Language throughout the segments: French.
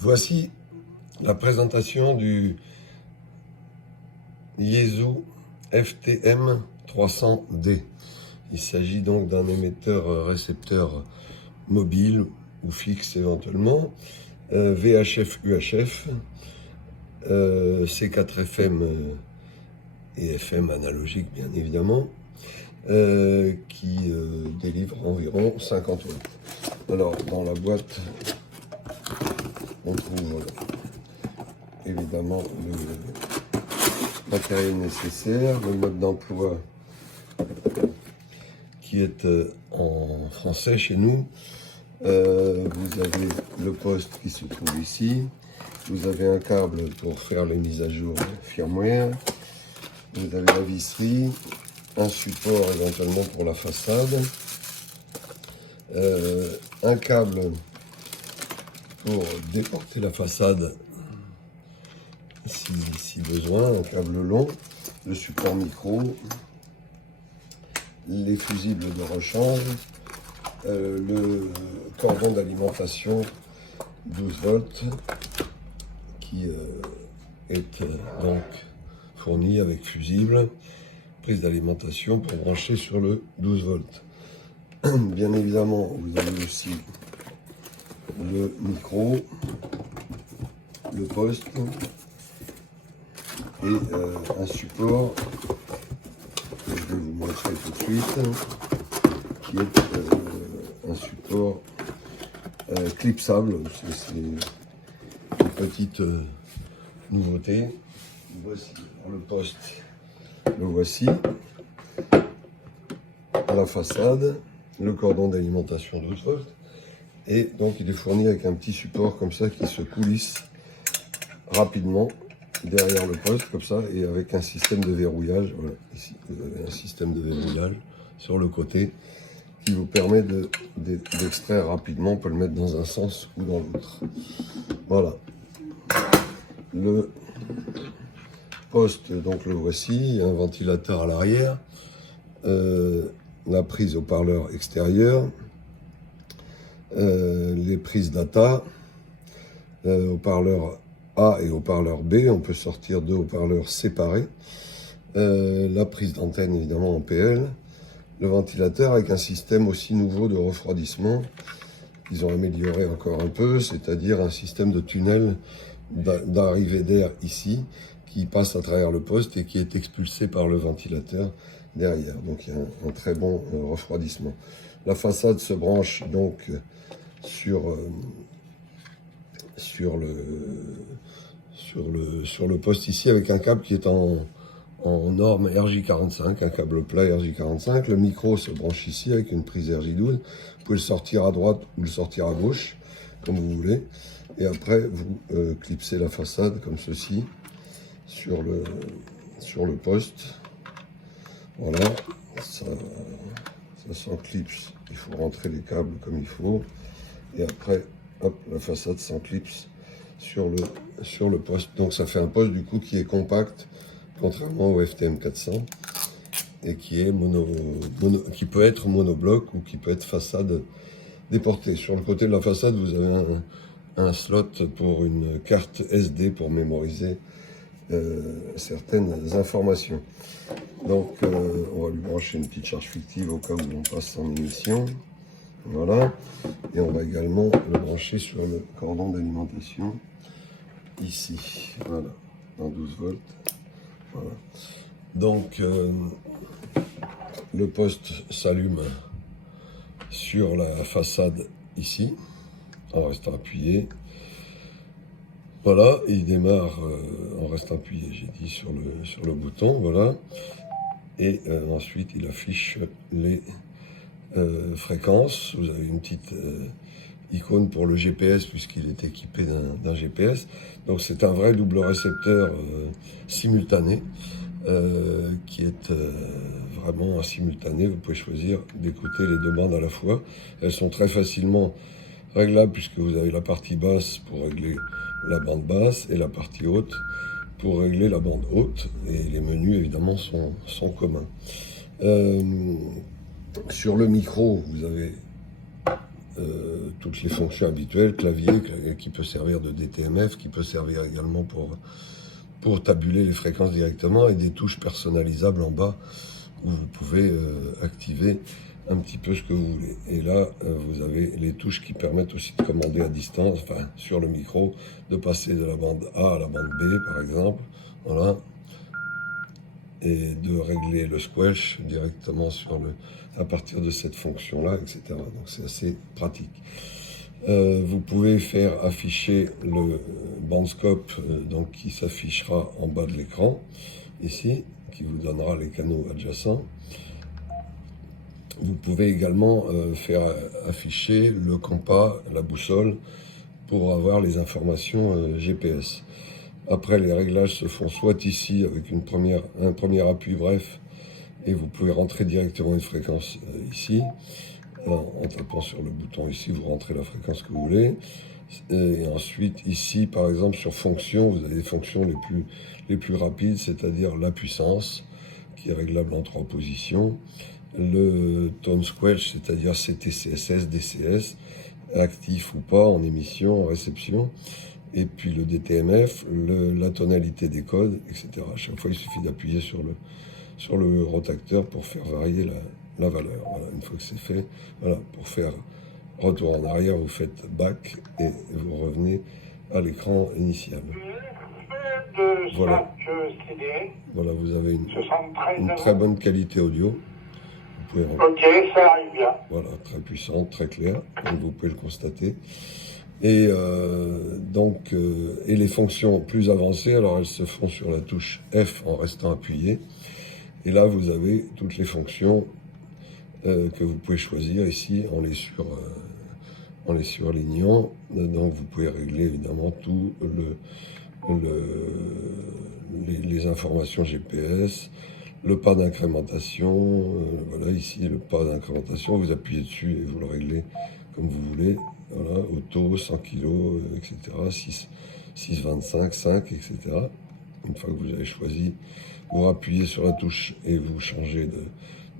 Voici la présentation du Yaesu FTM 300D. Il s'agit donc d'un émetteur-récepteur mobile ou fixe éventuellement, VHF-UHF, C4FM et FM analogique bien évidemment, qui délivre environ 50 watts. Alors dans la boîte, on trouve évidemment le matériel nécessaire, le mode d'emploi qui est en français chez nous. Vous avez le poste qui se trouve ici. Vous avez un câble pour faire les mises à jour firmware. Vous avez la visserie, un support éventuellement pour la façade, un câble pour déporter la façade si besoin, un câble long, le support micro, les fusibles de rechange, le cordon d'alimentation 12 volts qui est donc fourni avec fusible, prise d'alimentation pour brancher sur le 12 volts. Bien évidemment, vous avez aussi le micro, le poste et un support que je vais vous montrer tout de suite, qui est un support clipsable. C'est une petite nouveauté. Voici le poste, le voici, à la façade, le cordon d'alimentation 12 volts. Et donc il est fourni avec un petit support comme ça qui se coulisse rapidement derrière le poste comme ça, et avec un système de verrouillage. Voilà, ici vous avez un système de verrouillage sur le côté qui vous permet d'extraire rapidement. On peut le mettre dans un sens ou dans l'autre. Voilà. Le poste, donc le voici, un ventilateur à l'arrière, la prise haut-parleur extérieur, les prises data, haut-parleur A et haut-parleur B, on peut sortir deux haut-parleurs séparés, la prise d'antenne évidemment en PL, le ventilateur avec un système aussi nouveau de refroidissement qu'ils ont amélioré encore un peu, c'est-à-dire un système de tunnel d'arrivée d'air ici qui passe à travers le poste et qui est expulsé par le ventilateur derrière. Donc il y a un très bon refroidissement. La façade se branche donc sur le poste ici avec un câble qui est en norme RJ45, un câble plat RJ45. Le micro se branche ici avec une prise RJ12. Vous pouvez le sortir à droite ou le sortir à gauche, comme vous voulez. Et après, vous clipsez la façade comme ceci sur le poste. Voilà, ça s'enclipse. Il faut rentrer les câbles comme il faut. Et après, hop, la façade s'enclipse sur le poste. Donc ça fait un poste du coup qui est compact, contrairement au FTM 400, et qui peut être monobloc ou qui peut être façade déportée. Sur le côté de la façade, vous avez un slot pour une carte SD pour mémoriser certaines informations. Donc on va lui brancher une petite charge fictive au cas où on passe sans munitions. Voilà, et on va également le brancher sur le cordon d'alimentation ici, voilà, en 12 volts. Voilà. Donc le poste s'allume sur la façade ici en restant appuyé. Voilà, il démarre en restant appuyé, j'ai dit, sur le bouton, voilà. Et ensuite il affiche les fréquences. Vous avez une petite icône pour le GPS puisqu'il est équipé d'un GPS. Donc c'est un vrai double récepteur simultané qui est vraiment simultané. Vous pouvez choisir d'écouter les deux bandes à la fois. Elles sont très facilement réglables puisque vous avez la partie basse pour régler la bande basse et la partie haute pour régler la bande haute. Et les menus évidemment sont communs. Sur le micro, vous avez toutes les fonctions habituelles, clavier qui peut servir de DTMF, qui peut servir également pour tabuler les fréquences directement, et des touches personnalisables en bas où vous pouvez activer un petit peu ce que vous voulez. Et là, vous avez les touches qui permettent aussi de commander à distance, enfin sur le micro, de passer de la bande A à la bande B par exemple, voilà, et de régler le squelch directement à partir de cette fonction-là, etc. Donc c'est assez pratique. Vous pouvez faire afficher le bandscope donc qui s'affichera en bas de l'écran, ici, qui vous donnera les canaux adjacents. Vous pouvez également faire afficher le compas, la boussole, pour avoir les informations GPS. Après, les réglages se font soit ici, avec un premier appui bref, et vous pouvez rentrer directement une fréquence ici. En tapant sur le bouton ici, vous rentrez la fréquence que vous voulez. Et ensuite, ici, par exemple, sur fonction, vous avez les fonctions les plus rapides, c'est-à-dire la puissance, qui est réglable en 3 positions, le tone squelch, c'est-à-dire CTCSS, DCS, actif ou pas, en émission, en réception, et puis le DTMF, la tonalité des codes, etc. À chaque fois, il suffit d'appuyer sur le rotateur pour faire varier la valeur. Voilà, une fois que c'est fait, voilà, pour faire retour en arrière, vous faites back et vous revenez à l'écran initial. Voilà. Voilà, vous avez une très bonne qualité audio. Vous pouvez... Ok, ça arrive bien. Voilà, très puissante, très claire, comme vous pouvez le constater. Et et les fonctions plus avancées, alors elles se font sur la touche F en restant appuyé. Et là, vous avez toutes les fonctions que vous pouvez choisir ici en les surlignant. Donc vous pouvez régler évidemment tout les informations GPS, le pas d'incrémentation, voilà ici le pas d'incrémentation, vous appuyez dessus et vous le réglez comme vous voulez, voilà, auto, 100 kg, etc., 6,25, 5, etc. Une fois que vous avez choisi, vous appuyez sur la touche et vous changez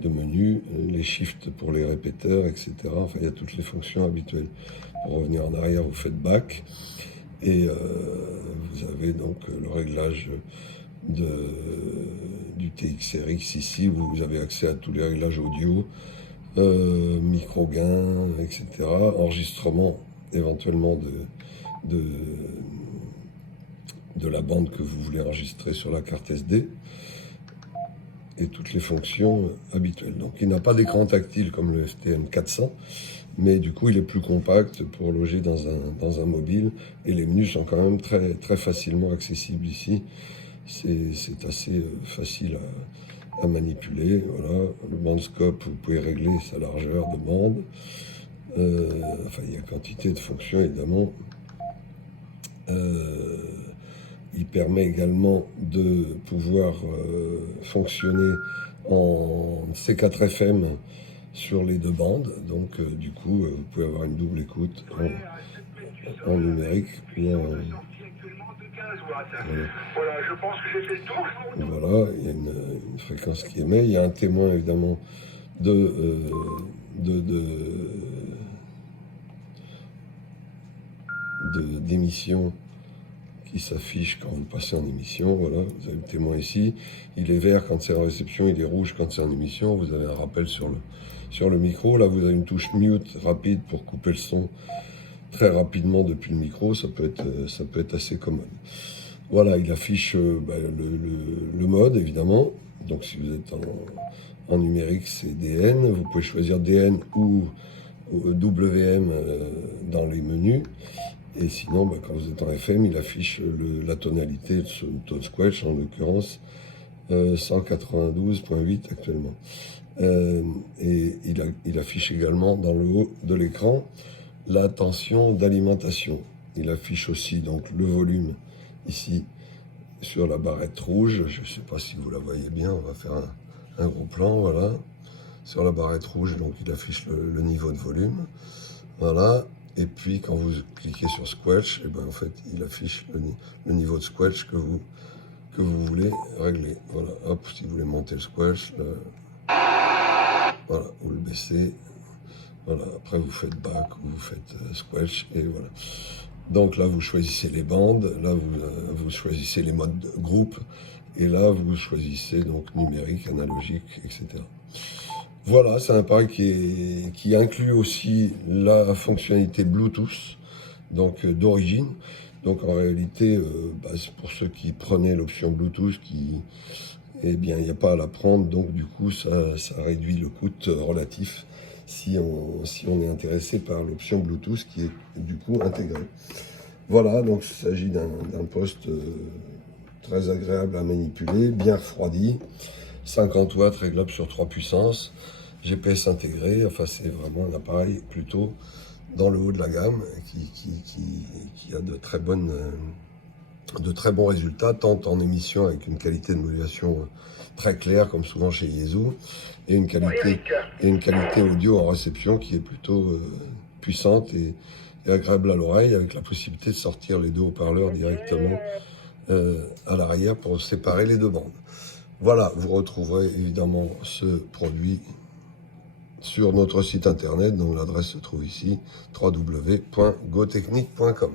de menu, les shifts pour les répéteurs, etc. Enfin, il y a toutes les fonctions habituelles. Pour revenir en arrière, vous faites back et vous avez donc le réglage du TXRX ici, où vous avez accès à tous les réglages audio, micro gain, etc. Enregistrement éventuellement de la bande que vous voulez enregistrer sur la carte SD. Et toutes les fonctions habituelles. Donc il n'a pas d'écran tactile comme le FTM 400, mais du coup il est plus compact pour loger dans un mobile, et les menus sont quand même très, très facilement accessibles ici. C'est assez facile à manipuler. Voilà. Le bandscope, vous pouvez régler sa largeur de bande. Enfin, il y a quantité de fonctions évidemment. Il permet également de pouvoir fonctionner en C4FM sur les 2 bandes. Donc, du coup, vous pouvez avoir une double écoute en numérique ou en... Voilà, je pense que j'ai fait le tour. Voilà, il y a une fréquence qui émet. Il y a un témoin, évidemment, d'émission qui s'affiche quand vous passez en émission. Voilà, vous avez le témoin ici. Il est vert quand c'est en réception, il est rouge quand c'est en émission. Vous avez un rappel sur le micro. Là, vous avez une touche mute rapide pour couper le son très rapidement depuis le micro. Ça peut être assez commode. Voilà, il affiche le mode, évidemment. Donc, si vous êtes en numérique, c'est DN. Vous pouvez choisir DN ou WM dans les menus. Et sinon, quand vous êtes en FM, il affiche la tonalité, le tone squelch, en l'occurrence 192.8 actuellement. Et il affiche également dans le haut de l'écran la tension d'alimentation. Il affiche aussi donc le volume ici sur la barrette rouge. Je ne sais pas si vous la voyez bien, on va faire un gros plan, voilà. Sur la barrette rouge, donc il affiche le niveau de volume. Voilà. Et puis quand vous cliquez sur Squelch, et en fait il affiche le niveau de Squelch que vous voulez régler. Voilà, hop, si vous voulez monter le Squelch, voilà, vous le baissez. Voilà, après vous faites back ou vous faites squelch et voilà. Donc là vous choisissez les bandes, là vous choisissez les modes de groupe et là vous choisissez donc numérique, analogique, etc. Voilà, c'est un appareil qui inclut aussi la fonctionnalité Bluetooth, donc d'origine. Donc en réalité, c'est pour ceux qui prenaient l'option Bluetooth, eh bien, il n'y a pas à la prendre, donc du coup, ça réduit le coût relatif si on est intéressé par l'option Bluetooth qui est du coup intégrée. Voilà, donc il s'agit d'un poste très agréable à manipuler, bien refroidi, 50 watts réglable sur 3 puissances, GPS intégré, enfin c'est vraiment un appareil plutôt dans le haut de la gamme qui a de très bons résultats, tant en émission avec une qualité de modulation très claire comme souvent chez Yaesu, et une qualité audio en réception qui est plutôt puissante et agréable à l'oreille, avec la possibilité de sortir les deux haut-parleurs directement à l'arrière pour séparer les deux bandes. Voilà, vous retrouverez évidemment ce produit sur notre site internet, dont l'adresse se trouve ici, www.gotechnique.com.